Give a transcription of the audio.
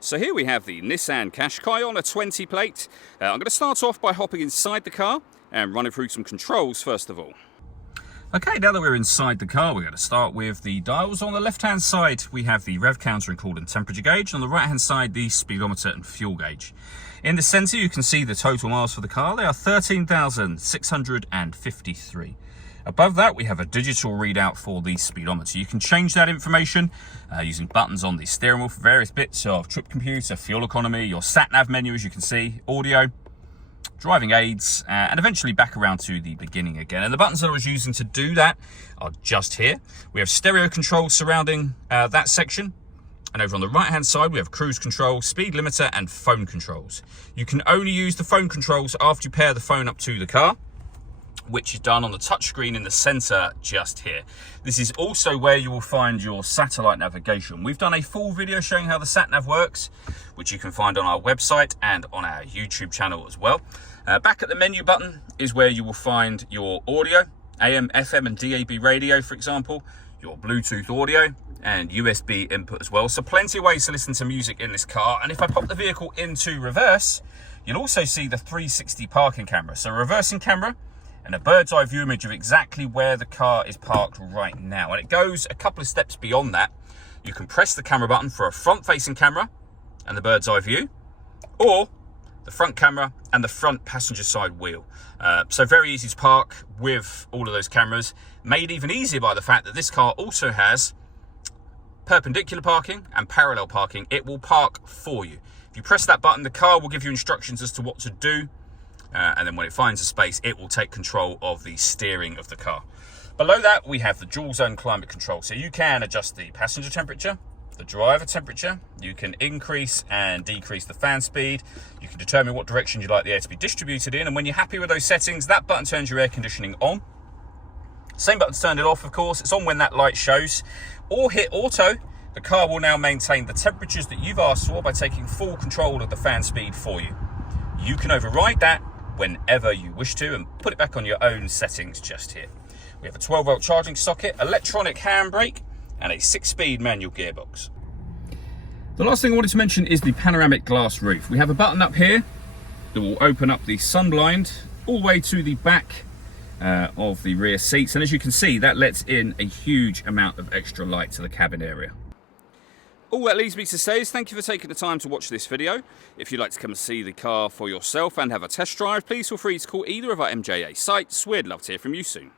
So here we have the Nissan Qashqai on a 20 plate. I'm going to start off by hopping inside the car and running through some controls first of all. Okay, now that we're inside the car, we're going to start with the dials. On the left-hand side, we have the rev counter and coolant temperature gauge. On the right-hand side, the speedometer and fuel gauge. In the center, you can see the total miles for the car. They are 13,653. Above that, we have a digital readout for the speedometer. You can change that information using buttons on the steering wheel for various bits of trip computer, fuel economy, your sat-nav menu, as you can see, audio, driving aids, and eventually back around to the beginning again. And the buttons that I was using to do that are just here. We have stereo controls surrounding that section. And over on the right-hand side, we have cruise control, speed limiter, and phone controls. You can only use the phone controls after you pair the phone up to the car, which is done on the touchscreen in the center just here. This is also where you will find your satellite navigation. We've done a full video showing how the sat-nav works, which you can find on our website and on our YouTube channel as well. Back at the menu button is where you will find your audio, AM, FM, and DAB radio, for example, your Bluetooth audio, and USB input as well. So plenty of ways to listen to music in this car. And if I pop the vehicle into reverse, you'll also see the 360 parking camera. So a reversing camera and a bird's eye view image of exactly where the car is parked right now. And it goes a couple of steps beyond that. You can press the camera button for a front-facing camera and the bird's eye view, or the front camera and the front passenger side wheel. So very easy to park with all of those cameras, made even easier by the fact that this car also has perpendicular parking and parallel parking. It will park for you. If you press that button, the car will give you instructions as to what to do. And then when it finds a space, it will take control of the steering of the car. Below that, we have the dual zone climate control. So you can adjust the passenger temperature, the driver temperature. You can increase and decrease the fan speed. You can determine what direction you'd like the air to be distributed in. And when you're happy with those settings, that button turns your air conditioning on. Same button to turn it off, of course. It's on when that light shows. Or hit auto. The car will now maintain the temperatures that you've asked for by taking full control of the fan speed for you. You can override that whenever you wish to and put it back on your own settings just here. We have a 12-volt charging socket, electronic handbrake, and a 6-speed manual gearbox. The last thing I wanted to mention is the panoramic glass roof. We have a button up here that will open up the sun blind all the way to the back of the rear seats, and as you can see, that lets in a huge amount of extra light to the cabin area. All that leaves me to say is thank you for taking the time to watch this video. If you'd like to come and see the car for yourself and have a test drive, please feel free to call either of our MJA sites. We'd love to hear from you soon.